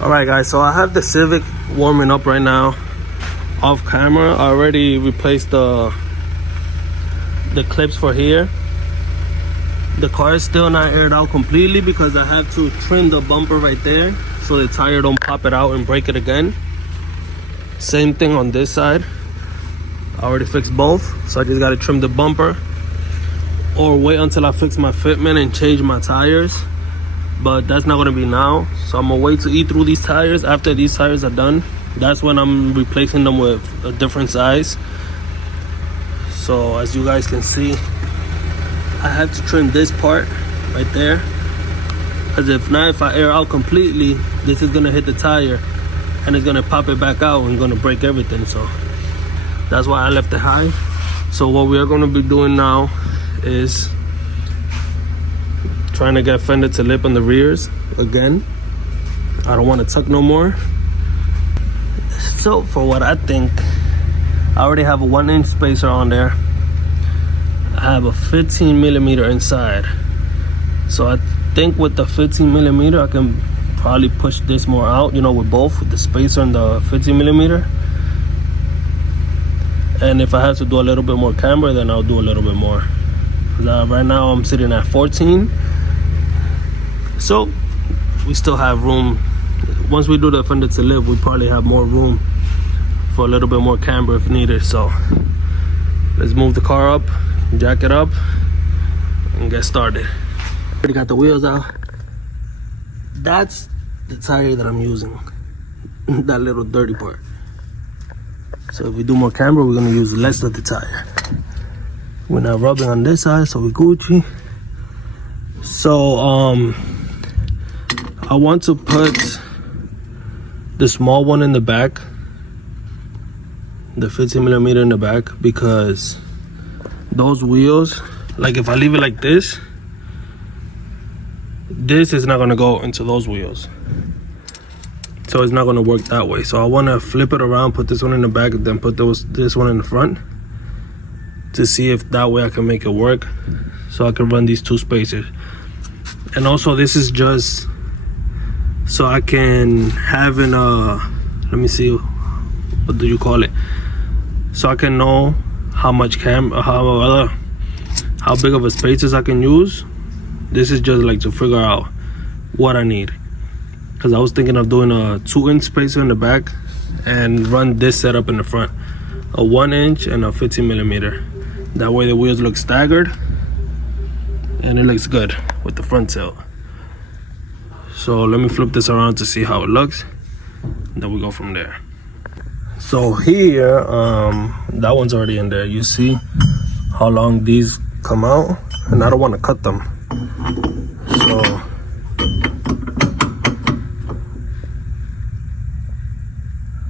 Alright guys, so I have the Civic warming up right now off camera. I already replaced the clips for here. The car is still not aired out completely because I have to trim the bumper right there so the tire don't pop it out and break it again. Same thing on this side. I already fixed both, so I just gotta trim the bumper or wait until I fix my fitment and change my tires. But that's not gonna be now, so I'm gonna wait to eat through these tires. After these tires are done, that's when I'm replacing them with a different size. So as you guys can see, I have to trim this part right there, because if not, if I air out completely, this is gonna hit the tire and it's gonna pop it back out and gonna break everything. So that's why I left it high. So what we are gonna be doing now is trying to get Fender to lip on the rears again. I don't want to tuck no more. So for what I think, I already have a 1-inch spacer on there. I have a 15mm inside. So I think with the 15mm, I can probably push this more out, you know, with both, with the spacer and the 15mm. And if I have to do a little bit more camber, then I'll do a little bit more. Right now I'm sitting at 14. So we still have room. Once we do the Fender to live, we probably have more room for a little bit more camber if needed. So let's move the car up, jack it up, and get started. Already got the wheels out. That's the tire that I'm using, that little dirty part. So if we do more camber, we're gonna use less of the tire. We're not rubbing on this side, so we Gucci. So I want to put the small one in the back, the 15mm in the back, because those wheels, like if I leave it like this is not gonna go into those wheels. So it's not gonna work that way. So I wanna flip it around, put this one in the back, then put this one in the front to see if that way I can make it work. So I can run these two spacers. And also this is just so I can have an let me see, what do you call it? So I can know how much how big of a spacers I can use. This is just like to figure out what I need, because I was thinking of doing a 2-inch spacer in the back and run this setup in the front, a 1-inch and a 15mm. That way the wheels look staggered and it looks good with the front tilt. So let me flip this around to see how it looks, and then we go from there. So here, that one's already in there. You see how long these come out, and I don't want to cut them. So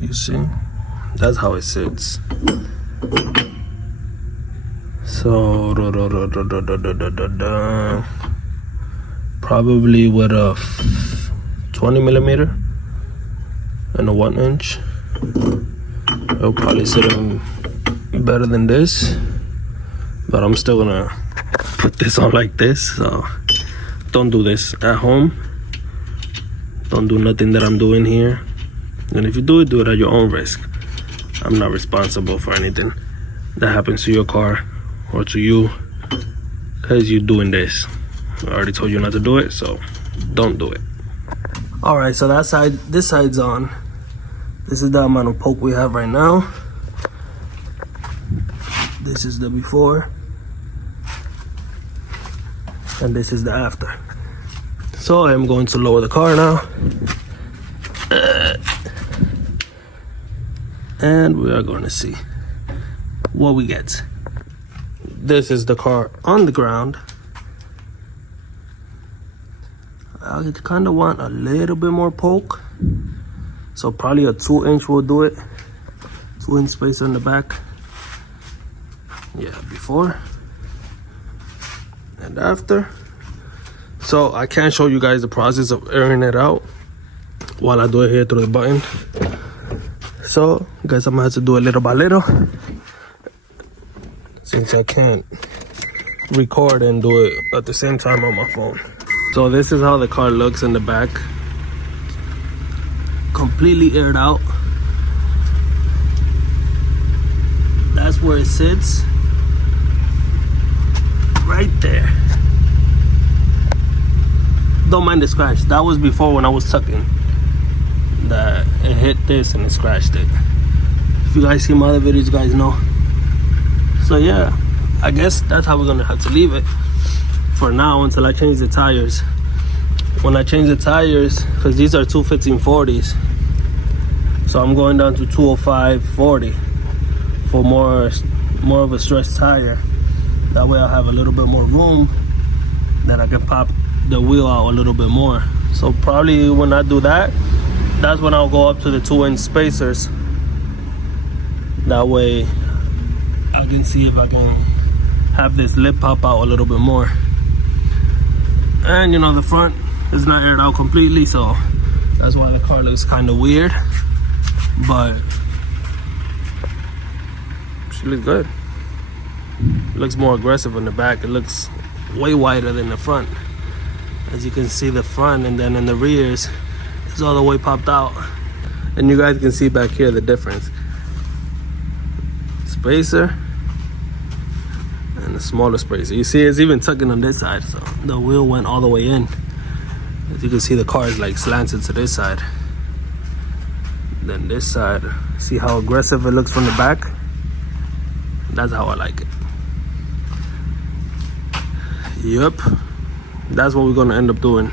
you see, that's how it sits. So probably with a 20mm and a 1-inch, it'll probably sit in better than this, but I'm still gonna put this on like this. So don't do this at home. Don't do nothing that I'm doing here, and if you do it at your own risk. I'm not responsible for anything that happens to your car or to you because you're doing this. I already told you not to do it, so don't do it. All right, so that side, this side's on. This is the amount of poke we have right now. This is the before, and this is the after. So I'm going to lower the car now, and we are going to see what we get. This is the car on the ground. I kind of want a little bit more poke, so probably a 2-inch will do it. 2-inch spacer in the back. Yeah, before and after. So I can't show you guys the process of airing it out while I do it here through the button. So I guess I'm gonna have to do it little by little, since I can't record and do it at the same time on my phone. So this is how the car looks in the back. completely aired out. That's where it sits, right there. Don't mind the scratch. That was before when I was tucking, that it hit this and it scratched it. If you guys see my other videos, you guys know. So yeah, I guess that's how we're gonna have to leave it for now until I change the tires. When I change the tires, because these are 215/40s, so I'm going down to 205/40 for more of a stretched tire. That way I'll have a little bit more room, then I can pop the wheel out a little bit more. So probably when I do that, that's when I'll go up to the 2-inch spacers. That way I can see if I can have this lip pop out a little bit more. And you know, the front is not aired out completely, so that's why the car looks kind of weird, but she looks good. It looks more aggressive in the back. It looks way wider than the front. As you can see, the front, and then in the rears, it's all the way popped out. And you guys can see back here the difference. Spacer and a smaller spacer. You see it's even tucking on this side, so the wheel went all the way in. As you can see, the car is like slanted to this side. Then this side, see how aggressive it looks from the back? That's how I like it. Yep, that's what we're gonna end up doing.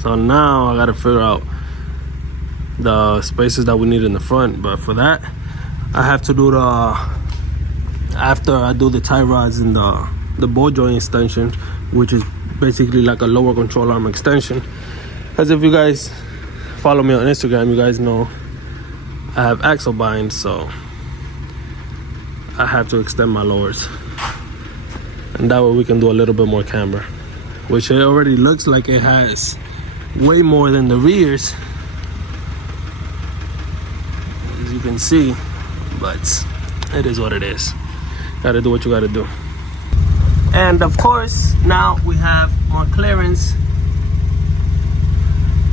So now I gotta figure out the spaces that we need in the front, but for that I have to do after I do the tie rods and the ball joint extension, which is basically like a lower control arm extension. Because if you guys follow me on Instagram, you guys know I have axle binds, so I have to extend my lowers, and that way we can do a little bit more camber, which it already looks like it has way more than the rears, as you can see, but it is what it is. Gotta do what you gotta do. And of course, now we have more clearance,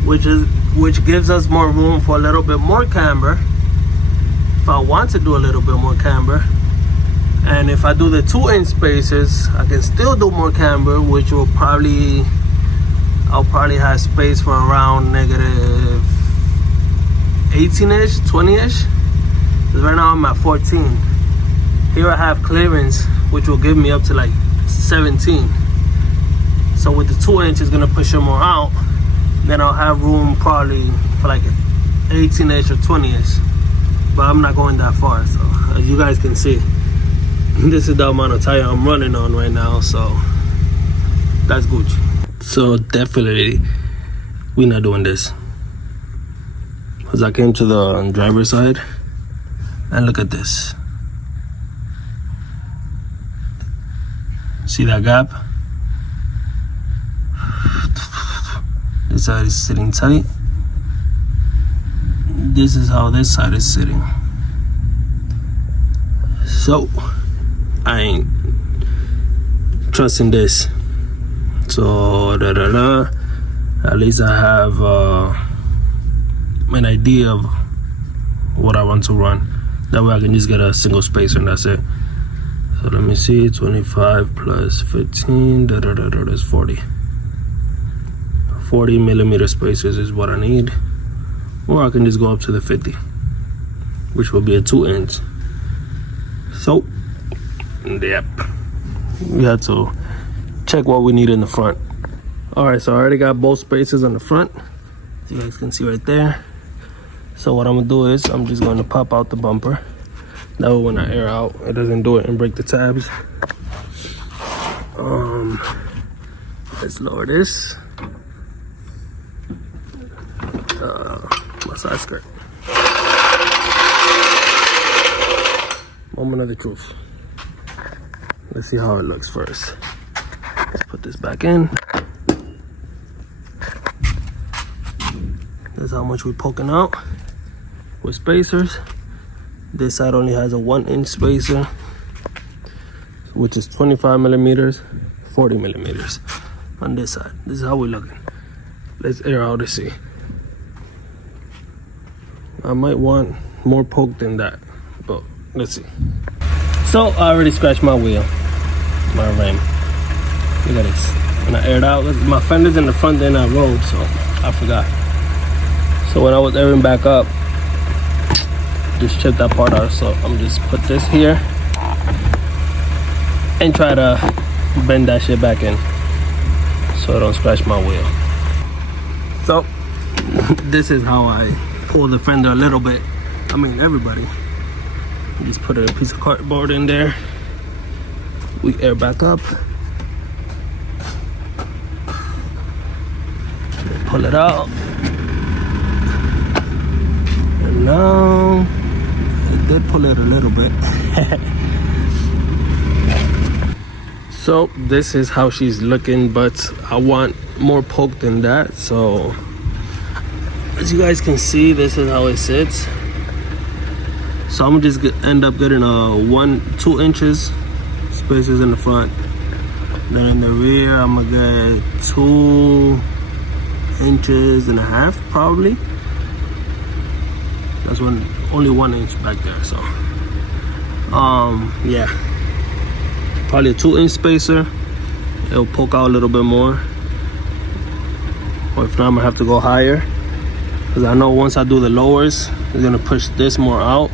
which gives us more room for a little bit more camber if I want to do a little bit more camber. And if I do the 2-inch spacers, I can still do more camber, which will I'll probably have space for around negative 18-ish, 20-ish. Because right now I'm at 14. Here I have clearance, which will give me up to like 17. So with the 2-inch, it's gonna push it more out. Then I'll have room probably for like 18-ish or 20-ish. But I'm not going that far, so as you guys can see, this is the amount of tire I'm running on right now, so that's Gucci. So definitely we're not doing this. As I came to the driver's side, and look at this. See that gap? This side is sitting tight. This is how this side is sitting. So I ain't trusting this. So at least I have an idea of what I want to run. That way I can just get a single spacer and that's it. So let me see, 25 plus 15, is 40. 40 millimeter spacers is what I need. Or I can just go up to the 50, which will be a 2-inch. So, yep. We have to check what we need in the front. Alright, so I already got both spacers on the front. As you guys can see right there. So what I'm gonna do is I'm just gonna pop out the bumper. That way when I air out, it doesn't do it and break the tabs. Let's lower this. My side skirt. Moment of the truth. Let's see how it looks first. Let's put this back in. That's how much we're poking out with spacers. This side only has a 1-inch spacer, which is 25 millimeters, 40 millimeters on this side. This is how we're looking. Let's air out to see. I might want more poke than that, but let's see. So I already scratched my wheel, my rim. Look at this. When I aired out, my fender's in the front, then I rolled, so I forgot. So when I was airing back up, just chipped that part out. So I'm just put this here and try to bend that shit back in so I don't scratch my wheel. So this is how I pull the fender a little bit. I mean, everybody. Just put a piece of cardboard in there. We air back up. Pull it out. And now it did pull it a little bit. So this is how she's looking, but I want more poke than that. So as you guys can see, this is how it sits. So I'm gonna just end up getting a 1-2 inches spacers in the front. Then in the rear, I'm gonna get 2.5 inches probably. That's only 1 inch back there. So yeah, probably a 2-inch spacer. It'll poke out a little bit more, or if not, I'm gonna have to go higher, because I know once I do the lowers, it's gonna push this more out.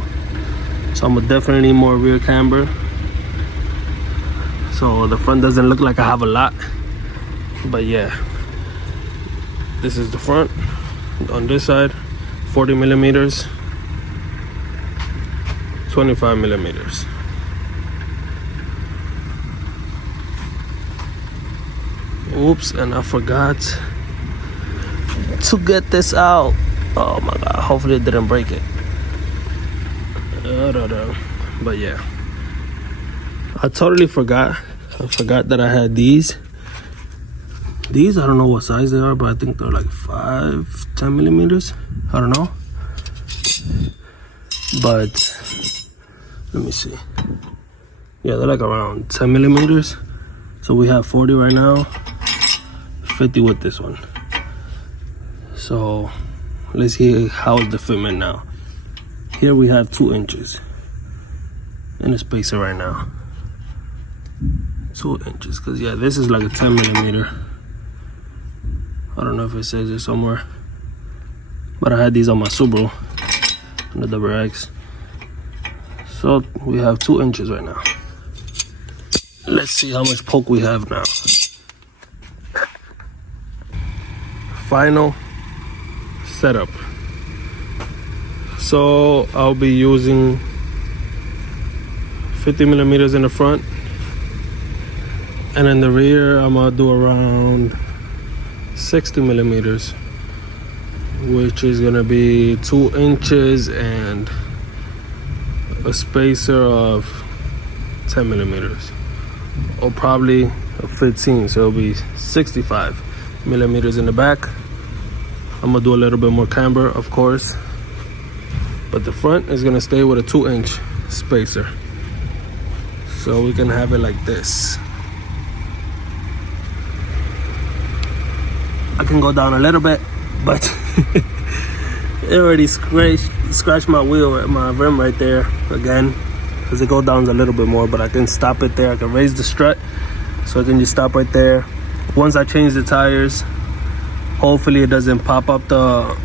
So I'm gonna definitely need more rear camber, so the front doesn't look like I have a lot. But yeah, this is the front. On this side, 40 millimeters, 25 millimeters. Oops, and I forgot to get this out. Oh my god, hopefully it didn't break it. But yeah, I totally forgot. I forgot that I had these. These, I don't know what size they are, but I think they're like 5-10 millimeters. I don't know. But let me see. Yeah, they're like around 10 millimeters. So we have 40 right now, 50 with this one. So let's see how is the fitment now. Here we have 2 inches in the spacer right now. 2 inches, because yeah, this is like a 10 millimeter. I don't know if it says it somewhere, but I had these on my Subaru, on the WX. So we have 2 inches right now. Let's see how much poke we have now. Final setup. So I'll be using 50 millimeters in the front, and in the rear I'm gonna do around 60 millimeters, which is gonna be 2 inches and a spacer of 10 millimeters, or probably a 15, so it'll be 65 millimeters in the back. I'm gonna do a little bit more camber, of course, but the front is gonna stay with a 2-inch spacer, so we can have it like this. I can go down a little bit, but it already scratched my wheel, my rim right there again, because it goes down a little bit more, but I can stop it there. I can raise the strut, so I can just stop right there. Once I change the tires, hopefully it doesn't pop out the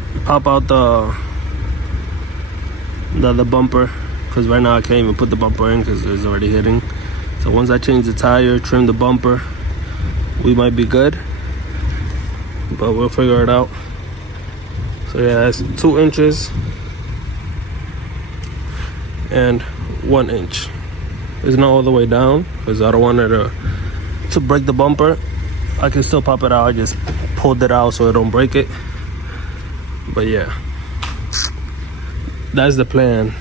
bumper, because right now I can't even put the bumper in because it's already hitting. So once I change the tire, trim the bumper, we might be good, but we'll figure it out. So yeah, that's 2 inches and 1 inch. It's not all the way down because I don't want it to break the bumper. I can still pop it out. I just pulled it out so it don't break it. But yeah, that's the plan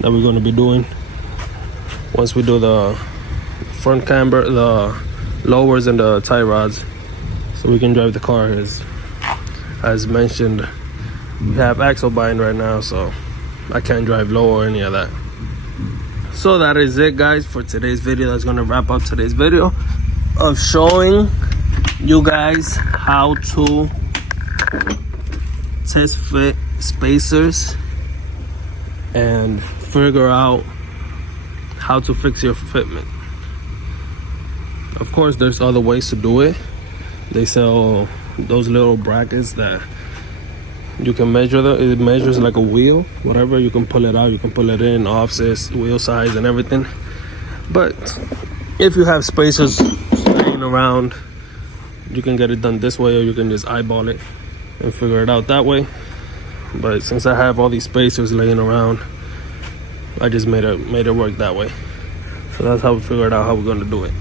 that we're going to be doing once we do the front camber, the lowers, and the tie rods, so we can drive the car. As mentioned, we have axle bind right now, so I can't drive low or any of that. So that is it, guys, for today's video. That's going to wrap up today's video of showing you guys how to test fit spacers and figure out how to fix your fitment. Of course, there's other ways to do it. They sell those little brackets that you can measure it measures like a wheel, whatever. You can pull it out, you can pull it in, offsets, wheel size and everything. But if you have spacers laying around, you can get it done this way, or you can just eyeball it and figure it out that way. But since I have all these spacers laying around, I just made it work that way. So that's how we figured out how we're going to do it.